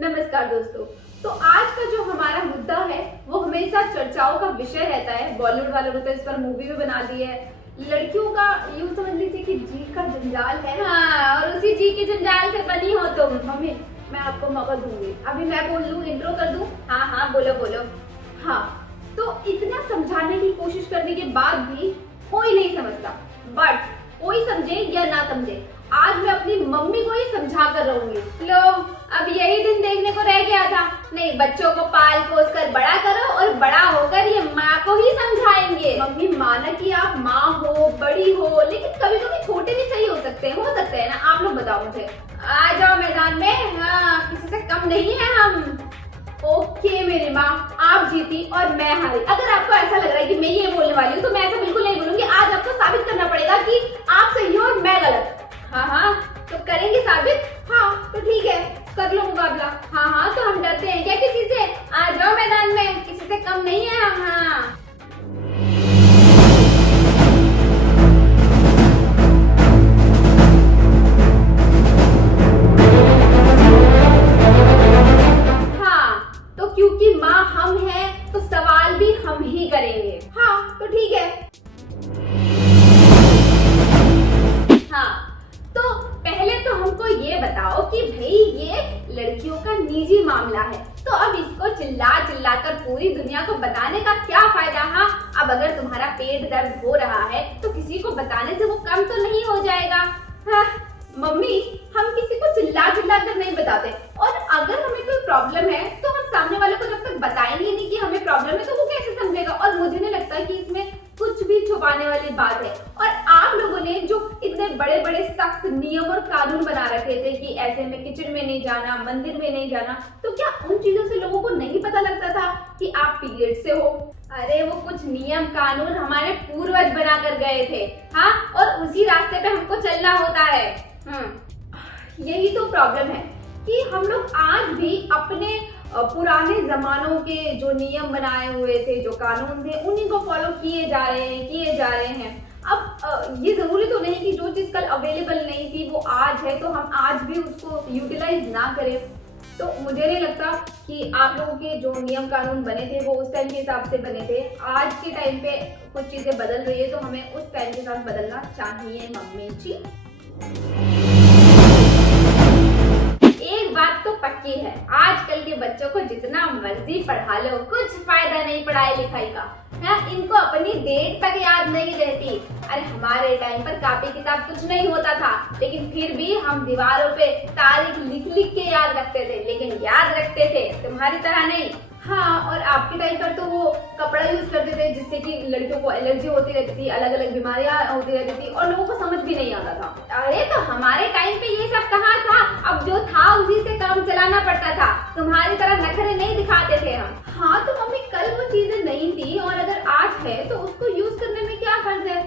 नमस्कार दोस्तों। तो आज का जो हमारा मुद्दा है वो हमेशा चर्चाओं का विषय रहता है। बॉलीवुड वालों ने तो इस पर मूवी भी बना दी है। लड़कियों का यूं समझ लीजिए कि जी का जंजाल है। हाँ, और उसी जी के जंजाल से बनी हो तुम। मम्मी, मैं आपको मौका दूंगी। अभी मैं बोल लूं, इंट्रो कर दूं? हाँ हाँ, बोलो बोलो। हाँ, तो इतना समझाने की कोशिश करने के बाद भी कोई नहीं समझता। बट कोई समझे या ना समझे, आज मैं अपनी मम्मी को ही समझा कर रहूंगी। लो, अब यही दिन देखने को रह गया था। नहीं, बच्चों को पाल पोस कर बड़ा करो और बड़ा होकर ये माँ को ही समझाएंगे। मम्मी, माना कि आप माँ हो, बड़ी हो, लेकिन कभी कभी छोटे भी सही हो सकते हैं ना। आप लोग बताओ मुझे। आ जाओ मैदान में। हाँ, किसी से कम नहीं है हम। ओके मेरी माँ, आप जीती और मैं हारी। अगर आपको ऐसा लग रहा है कि मैं ये बोलने वाली हूँ तो मैं ऐसा बिल्कुल नहीं बोलूंगी। आज आपको साबित करना पड़ेगा कि आप सही हो और मैं गलत। हाँ हाँ, तो करेंगे साबित? हाँ तो ठीक है, कर लो मुकाबला। हाँ हाँ, तो हम डरते हैं क्या किसी से? आ जाओ मैदान में, किसी से कम नहीं है हम। हाँ, तो क्योंकि माँ हम हैं तो सवाल भी हम ही करेंगे। हाँ तो ठीक है। हाँ, तो पहले तो हमको ये बताओ कि भाई ये लड़कियों का निजी मामला है, तो अब इसको चिल्ला चिल्ला कर पूरी दुनिया को बताने का क्या फायदा? हाँ, अब अगर तुम्हारा पेट दर्द हो रहा है तो किसी को बताने से वो कम तो नहीं हो जाएगा। हाँ, मम्मी, हम किसी को चिल्ला चिल्ला कर नहीं बताते, और अगर हमें कोई प्रॉब्लम है तो हम सामने वाले को जब तक बताएंगे नहीं कि हमें प्रॉब्लम है तो वो कैसे समझेगा? और मुझे नहीं लगता कि इसमें कुछ भी छुपाने वाली बात है। और आप लोगों ने जो इतने बड़े बड़े सख्त नियम और कानून बना रखे थे कि ऐसे में किचन में नहीं जाना, मंदिर में नहीं जाना, तो क्या उन चीजों से लोगों को नहीं पता लगता था कि आप पीरियड से हो? अरे वो कुछ नियम कानून हमारे पूर्वज बना कर गए थे। हाँ, और उसी रास्ते पे हमको चलना होता है। यही तो प्रॉब्लम है कि हम लोग आज भी अपने पुराने जमानों के जो नियम बनाए हुए थे, जो कानून थे, उन्हीं को फॉलो किए जा रहे हैं। अब ये जरूरी तो नहीं कि जो चीज कल अवेलेबल नहीं थी वो आज है तो हम आज भी उसको यूटिलाइज ना करें। तो मुझे नहीं लगता कि आप लोगों के जो नियम कानून बने थे वो उस टाइम के हिसाब से बने थे। आज के टाइम पे कुछ चीजें बदल रही है तो हमें उस टाइम के साथ बदलना चाहिए मम्मी जी। एक बात तो पक्की है, आजकल के बच्चों को जितना मर्जी पढ़ा लो कुछ फायदा नहीं पढ़ाई लिखाई का। हाँ, इनको अपनी डेट तक याद नहीं रहती। अरे हमारे टाइम पर कॉपी किताब कुछ नहीं होता था, लेकिन फिर भी हम दीवारों पे तारीख लिख लिख के याद रखते थे, लेकिन याद रखते थे, तुम्हारी तरह नहीं। हाँ, और आपके टाइम पर तो वो कपड़ा यूज करते थे जिससे कि लड़कियों को एलर्जी होती रहती थी, अलग अलग बीमारियां होती रहती थी और लोगों को समझ भी नहीं आता था। अरे तो हमारे टाइम पे ये सब कहाँ था? अब जो था उसी से काम चलाना पड़ता था, तुम्हारी तरह नखरे नहीं दिखाते थे हम। हाँ तो मम्मी, कल वो चीजें नहीं थी और अगर आज है तो उसको यूज करने में क्या हर्ज है?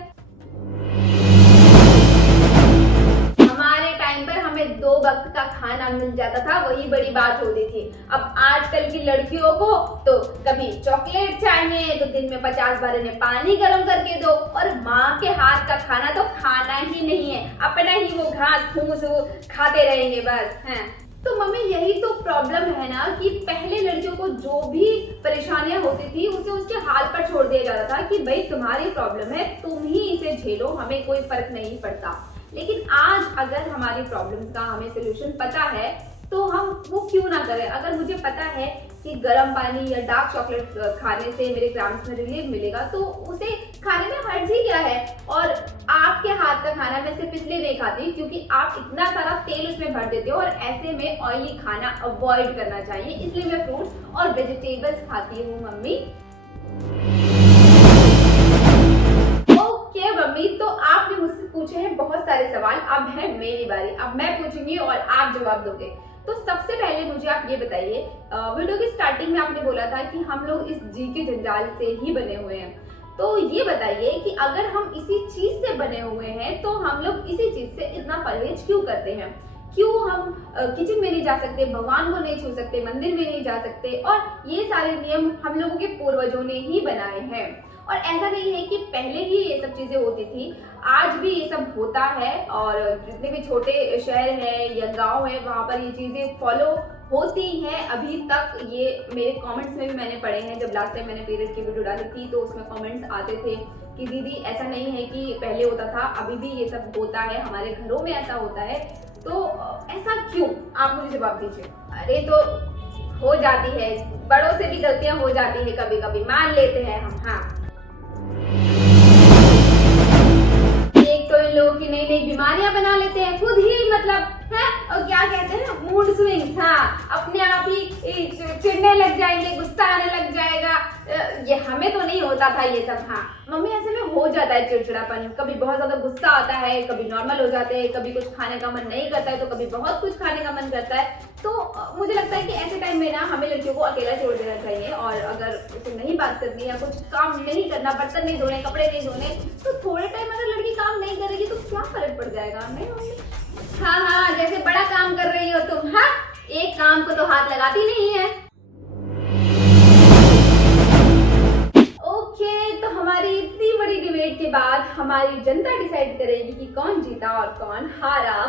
हमारे टाइम पर हमें 2 वक्त का खाना मिल जाता था, वही बड़ी बात होती थी। अब आजकल की लड़कियों को तो कभी चॉकलेट चाहिए तो दिन में 50 बार इन्हें पानी गर्म करके दो, और माँ के हाथ का खाना तो खाना ही नहीं है, अपना ही वो घास फूस वो खाते रहेंगे बस। हैं, तो मम्मी यही तो प्रॉब्लम है ना कि पहले लड़कियों को जो भी परेशानियां होती थी उसे उसके हाल पर छोड़ दिया जाता था कि भाई तुम्हारी प्रॉब्लम है, तुम ही इसे झेलो, हमें कोई फर्क नहीं पड़ता। लेकिन आज अगर हमारी प्रॉब्लम का हमें सोल्यूशन पता है तो हम वो क्यों ना करें? अगर मुझे पता है कि गर्म पानी या डार्क चॉकलेट खाने से मेरे क्रैम्प्स में रिलीफ मिलेगा तो उसे खाने में हर्ज ही क्या है? और आपके हाथ का खाना मैं सिर्फ इसलिए नहीं खाती क्योंकि आप इतना सारा तेल उसमें भर देते हो, और ऐसे में ऑयली खाना अवॉइड करना चाहिए, इसलिए मैं फ्रूट्स और वेजिटेबल्स खाती हूँ मम्मी। ओके मम्मी, तो आपने मुझसे पूछे हैं बहुत सारे सवाल, अब है मेरी बारी। अब मैं पूछूंगी और आप जवाब दोगे। तो सबसे पहले मुझे आप ये बताइए, वीडियो की स्टार्टिंग में आपने बोला था कि हम लोग इस जी के जंजाल से ही बने हुए हैं, तो ये बताइए कि अगर हम इसी चीज से बने हुए हैं तो हम लोग इसी चीज से इतना परहेज क्यों करते हैं? क्यों हम किचन में नहीं जा सकते, भगवान को नहीं छू सकते, मंदिर में नहीं जा सकते? और ये सारे नियम हम लोगों के पूर्वजों ने ही बनाए हैं, और ऐसा नहीं है कि पहले ही ये सब चीजें होती थी, आज भी ये सब होता है। और जितने भी छोटे शहर है या गांव है वहां पर ये चीजें फॉलो होती हैं अभी तक। ये मेरे कमेंट्स में भी मैंने पढ़े हैं, जब लास्ट टाइम मैंने पीरियड की वीडियो डाली थी तो उसमें कमेंट्स आते थे कि दीदी ऐसा नहीं है कि पहले होता था, अभी भी ये सब होता है, हमारे घरों में ऐसा होता है, तो ऐसा क्यों? आप मुझे जवाब दीजिए। अरे तो हो जाती है, बड़ों से भी गलतियां हो जाती है, कभी कभी मान लेते हैं हम। हाँ, एक तो इन लोगों की नई नई बीमारियां बना लेते हैं खुद ही, मतलब है, और क्या कहते हैं, मूड स्विंग्स। हाँ, अपने आप ही चिढ़ने लग जाएंगे, गुस्सा आने लग जाएगा। ये हमें तो नहीं होता था ये सब। हाँ मम्मी, ऐसे में हो जाता है चिड़चिड़ापन, कभी बहुत ज्यादा गुस्सा आता है, कभी नॉर्मल हो जाते हैं, कभी कुछ खाने का मन नहीं करता है तो कभी बहुत कुछ खाने का मन करता है। तो मुझे लगता है कि ऐसे टाइम में ना हमें लड़कियों को अकेला छोड़ देना चाहिए, और अगर उसे नहीं बात करनी या कुछ काम नहीं करना, बर्तन नहीं धोने, कपड़े नहीं धोने, तो थोड़े टाइम अगर लड़की काम नहीं करेगी तो क्या फर्क पड़ जाएगा? नहीं मम्मी? हाँ हाँ, जैसे बड़ा काम कर रही हो तुम। हाँ, एक काम को तो हाथ लगाती नहीं है। ओके, तो हमारी इतनी बड़ी डिबेट के बाद हमारी जनता डिसाइड करेगी कि कौन जीता और कौन हारा।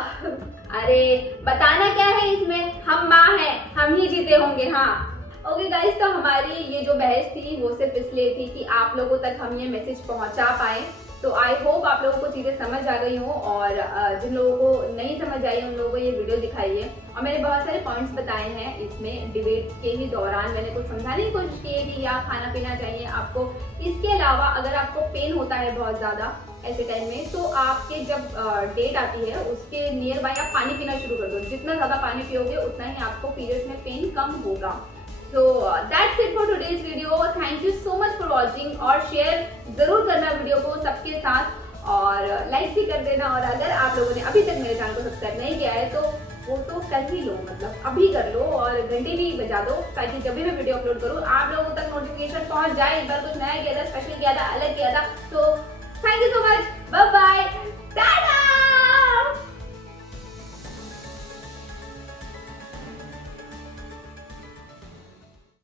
अरे बताना क्या है इसमें, हम माँ हैं, हम ही जीते होंगे। हाँ ओके गाइस, तो हमारी ये जो बहस थी वो सिर्फ इसलिए थी कि आप लोगों तक हम ये मैसेज पहुंचा पाए। तो आई होप आप लोगों को चीज़ें समझ आ गई हो, और जिन लोगों को नहीं समझ आई उन लोगों को ये वीडियो दिखाई है। और मैंने बहुत सारे पॉइंट्स बताए हैं इसमें, डिबेट के ही दौरान मैंने कुछ समझाने की कोशिश की है कि या खाना पीना चाहिए आपको। इसके अलावा अगर आपको पेन होता है बहुत ज़्यादा ऐसे टाइम में, तो आपके जब डेट आती है उसके नियर बाय आप पानी पीना शुरू कर दो। जितना ज़्यादा पानी पियोगे उतना ही आपको पीरियड्स में पेन कम होगा। So that's it for today's video. Thank you so much for watching, और शेयर जरूर करना वीडियो को सबके साथ, और लाइक भी कर देना। और अगर आप लोगों ने अभी तक मेरे चैनल को सब्सक्राइब नहीं किया है तो वो तो कर ही लो, मतलब अभी कर लो, और घंटी भी बजा दो ताकि जब भी मैं वीडियो अपलोड करूँ आप लोगों तक नोटिफिकेशन पहुंच जाए। एक बार कुछ नया किया था, स्पेशल किया था, अलग किया था। तो थैंक यू सो मच।